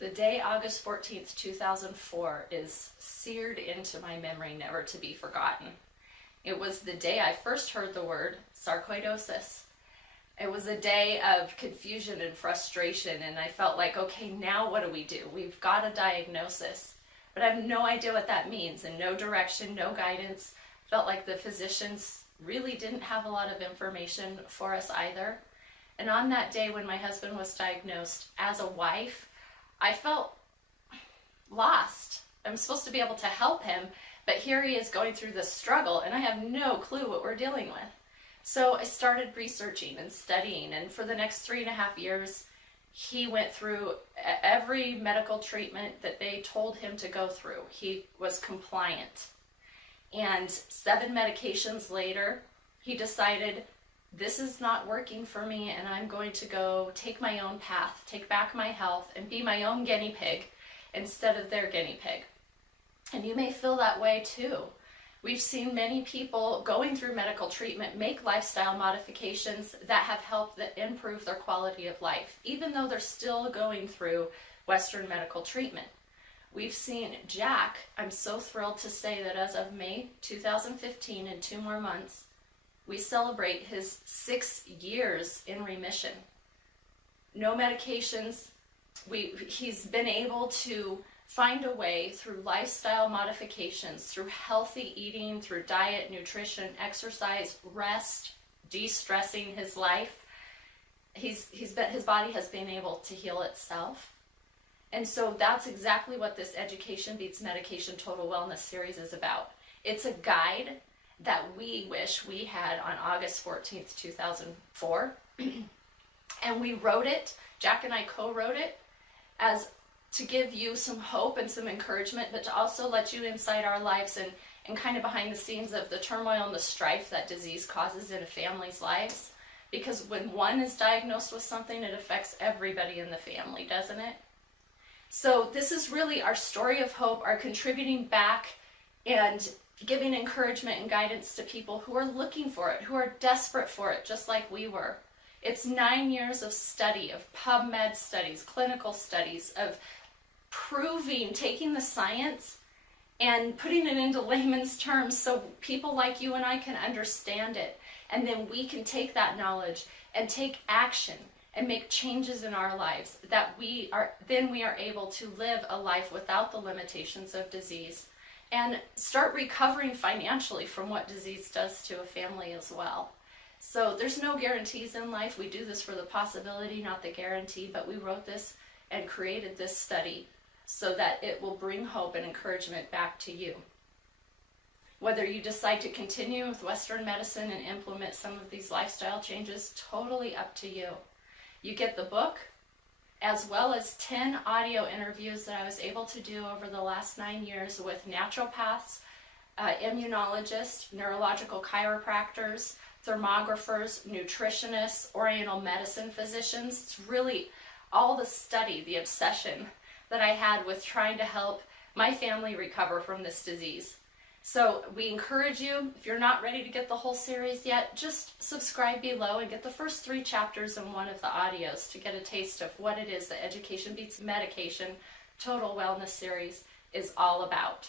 The day August 14th, 2004 is seared into my memory, never to be forgotten. It was the day I first heard the word sarcoidosis. It was a day of confusion and frustration, and I felt like, okay, now what do we do? We've got a diagnosis, but I have no idea what that means, and no direction, no guidance. Felt like the physicians really didn't have a lot of information for us either. And on that day when my husband was diagnosed, as a wife, I felt lost. I'm supposed to be able to help him, but here he is going through this struggle, and I have no clue what we're dealing with. So I started researching and studying, and for the next 3.5 years, he went through every medical treatment that they told him to go through. He was compliant. And 7 medications later, he decided, this is not working for me, and I'm going to go take my own path, take back my health, and be my own guinea pig instead of their guinea pig. And you may feel that way too. We've seen many people going through medical treatment make lifestyle modifications that have helped improve their quality of life, even though they're still going through Western medical treatment. We've seen Jack, I'm so thrilled to say that as of May 2015, in 2 more months, we celebrate his 6 years in remission. No medications. He's been able to find a way through lifestyle modifications, through healthy eating, through diet, nutrition, exercise, rest, de-stressing his life. His body has been able to heal itself. And so that's exactly what this Education Beats Medication Total Wellness series is about. It's a guide that we wish we had on August 14th, 2004. And we wrote it, Jack and I co-wrote it, as to give you some hope and some encouragement, but to also let you inside our lives and kind of behind the scenes of the turmoil and the strife that disease causes in a family's lives. Because when one is diagnosed with something, it affects everybody in the family, doesn't it? So this is really our story of hope, our contributing back and giving encouragement and guidance to people who are looking for it, who are desperate for it, just like we were. It's 9 years of study, of PubMed studies, clinical studies, of proving, taking the science and putting it into layman's terms so people like you and I can understand it. And then we can take that knowledge and take action and make changes in our lives that we are able to live a life without the limitations of disease and start recovering financially from what disease does to a family as well. So there's no guarantees in life. We do this for the possibility, not the guarantee, but we wrote this and created this study so that it will bring hope and encouragement back to you. Whether you decide to continue with Western medicine and implement some of these lifestyle changes, totally up to you. You get the book, as well as 10 audio interviews that I was able to do over the last 9 years with naturopaths, immunologists, neurological chiropractors, thermographers, nutritionists, oriental medicine physicians. It's really all the study, the obsession that I had with trying to help my family recover from this disease. So we encourage you, if you're not ready to get the whole series yet, just subscribe below and get the first 3 chapters in one of the audios to get a taste of what it is the Education Beats Medication Total Wellness series is all about.